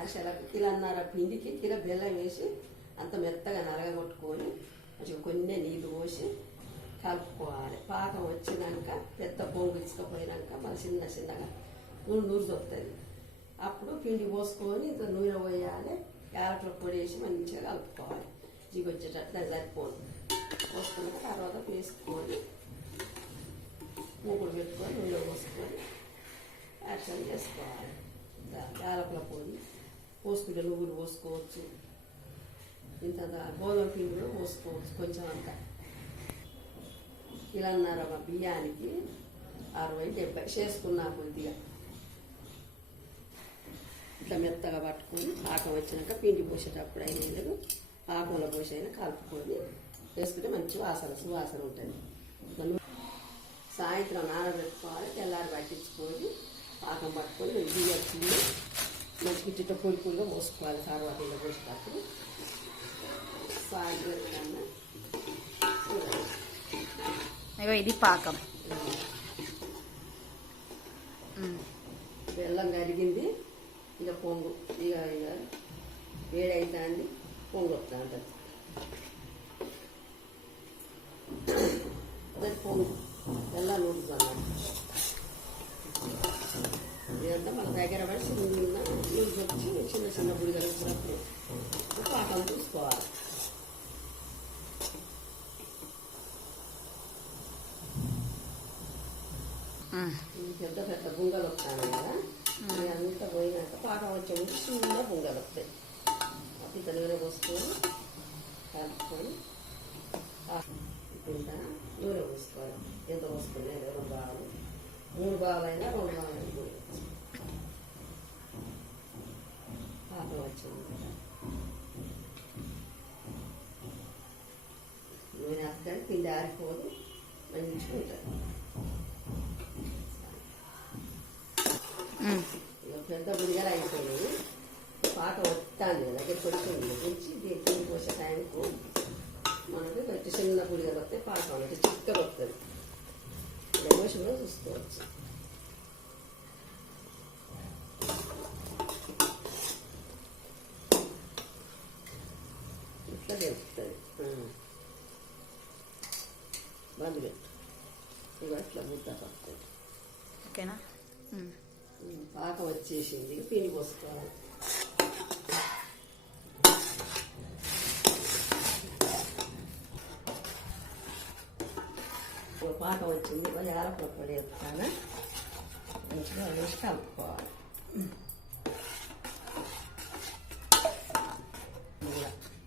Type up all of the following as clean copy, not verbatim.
అరిసెలకు కిలోన్నర పిండికి కిలో బెల్లం వేసి అంత మెత్తగా నలగగొట్టుకొని కొంచెం కొన్ని నీళ్ళు పోసి కలుపుకోవాలి. పాకం వచ్చినాక పెద్ద పొంగు ఇచ్చుకపోయినాక మళ్ళీ చిన్న చిన్నగా నూనె దొరుకుతుంది. అప్పుడు పిండి పోసుకొని ఇంత నూనె పోయాలి. యాలకుల పొడి వేసి మంచిగా కలుపుకోవాలి. జిగొచ్చేటట్టు దాన్ని సరిపోదు. పోసుకున్నాక తర్వాత వేసుకొని మూకుడు పెట్టుకొని నూనె పోసుకొని యాక్షన్ చేసుకోవాలి. యాలకుల పొడి పోసుకుంటే నువ్వులు పోసుకోవచ్చు, ఇంత గోధుమ పిండి కూడా పోసుకోవచ్చు. కొంచెం అంతా కిలోన్నర బియ్యానికి 60-70 చేసుకున్నా కొద్దిగా ఇట్లా మెత్తగా పట్టుకొని పాకం వచ్చినాక పిండి పోసేటప్పుడు అయినా లేదు పాకంలో పోసి అయినా కలుపుకొని వేసుకుంటే మంచి సువాసన ఉంటుంది. సాయంత్రం నానబెట్టుకోవాలి. తెల్లారి పట్టించుకొని పాకం పట్టుకొని బియ్యం పిండి మంచి గిట్టితో పొడిగా పోసుకోవాలి. తర్వాత ఇలా పోసేటప్పుడు సాయంత్రం కన్నా ఇది పాకం. బెల్లం కరిగింది. ఇక పొంగు ఇక వేడైతుంది, పొంగు వస్తూ ఉంటుంది. అదే పొంగు బెల్లం ఉడుకున్నాం. ఇదంతా మన దగ్గర పడి నీళ్ళు వచ్చి చిన్న చిన్న బుడిగలు వచ్చినప్పుడు పాకం చూసుకోవాలి. పెద్ద పెద్ద బుంగలు వస్తాను కదా, అంతా పోయినాక పాకం వచ్చే ముందు చిన్న బుంగలు వస్తాయి. అప్పుడు తెలుగులో పోసుకొని కలుపుకొని తింటా నూనె పోసుకోవాలి. ఎంత పోసుకునే 2 బావులు 3 బావులైనా 2 బావులు పాకం వచ్చింది. నూనె వేస్తాను, పిండి ఆరిపోదు, మంచిగా ఉంటుంది. పెద్ద బుడిగలు అయిపోయినాయి. పాకం వస్తాను కదా దగ్గర కొడుతుంది గురించి పిండి పోసే టైంకు మనకు కొంచెం చిన్న బుడిగలు వస్తే పాకం అంటే చిక్కగా వస్తుంది. ఇలా పోసి కూడా చూసుకోవచ్చు. ఇట్లా తెలుస్తుంది. బంద్ పెట్టు. ఇవి అట్లా ముద్ద పడుతుంది. ఓకేనా? పాకం వచ్చేసింది. పిండి పోసుకోవాలి. పాకం వచ్చింది. కొంచెం యాలకుల పొడి వేస్తాను. మంచిగా వేసి కలుపుకోవాలి.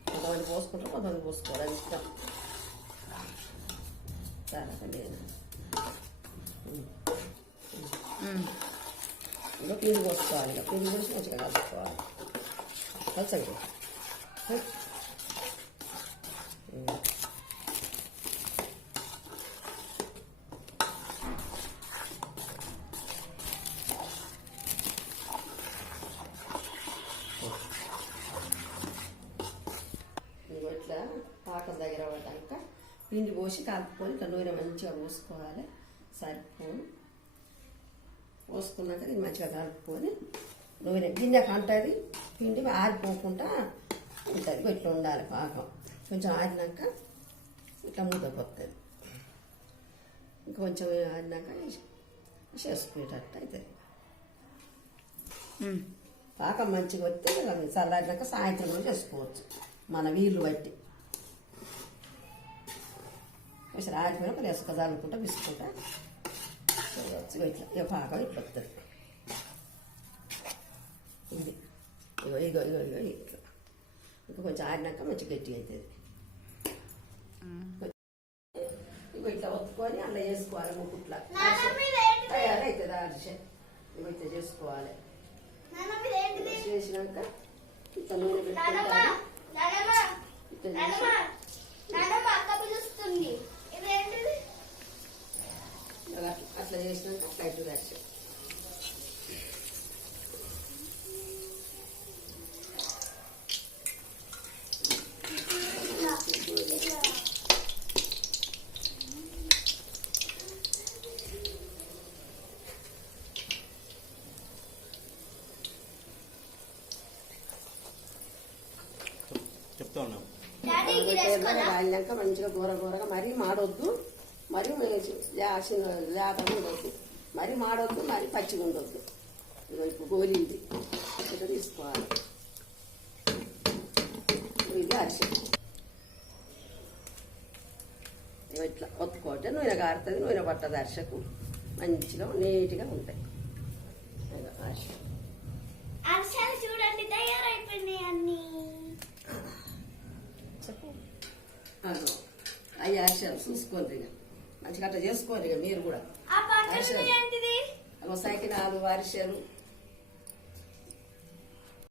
కొంతమంది పోసుకుంటారు, కొంతమంది పోసుకోవాలి. అది ఇష్టం. చాలా లేదు ఇంకా పిండి పోసుకోవాలి. ఇక పిండి పోసి మంచిగా కలుపుకోవాలి. కలిసండి. ఇట్లా పాకం దగ్గర పడ్డాక పిండి పోసి కలుపుకొని ఇట్లా నూనె మంచిగా పోసుకోవాలి. సరిపోను పోసుకున్నాక ఇది మంచిగా కలుపుకొని నూనె గిన్నె కంటుంది. పిండి ఆరిపోకుండా ఉంటుంది. ఇట్లా ఉండాలి పాకం. కొంచెం ఆరినాక ఇట్లా ముద్దపోతుంది. ఇంకొంచెం ఆరినాక చేసుకునేటట్టు అవుతుంది. పాకం మంచిగా వస్తే చల్లారినాక సాయంత్రం కూడా చేసుకోవచ్చు మన వీలు బట్టి. కొంచెం ఆరిపోయినా కొంచెం ఇసుక చల్లుకుంటా విసుకుంటా చేయవచ్చు. ఇట్లా ఇక పాకం ఇట్లా వస్తుంది. ఇది ఇగో ఇగో ఇగో ఇగో ఇట్లా ఇంకా కొంచెం ఆరినాక మంచిగా గట్టిగా అవుతుంది. ఇగో ఇట్లా ఒత్తుకొని అలా వేసుకోవాలి. ముక్కుట్లా తయారైతుంది అరిసె. ఇగో ఇట్లా చేసుకోవాలి. చేసినాక ఇట్లా నూనె పెట్టుకుంటాను. అట్లా చేసినాక ఫ్లైట్ అరిసె. చెప్తా ఉన్నాం. రాలినాక మంచిగా గోరగా మరీ మాడొద్దు, మరీ లేతగా ఉండొద్దు, మరీ మాడొద్దు, మరీ పచ్చిగా ఉండొద్దు. ఇగో ఇప్పుడు గోలింది ఇట్లా తీసుకోవాలి. ఇది అరిసెలు ఇగో ఇట్లా ఒత్తుకోవటే నూనె కారుతుంది, నూనె పట్టదు. అరిసెకు మంచిగా నీట్గా ఉంటాయి అరిసెలు. అరిసెలు చూడండి తయారైపోయినాయి అన్ని. చెప్పు. అదో అవి అరిసెలు చూసుకోండి, ఇక మంచిగా అట్లా చేసుకోండి. ఇక మీరు కూడా ఆ పక్కన ఏంటిది? సకినాలు, అరిసెలు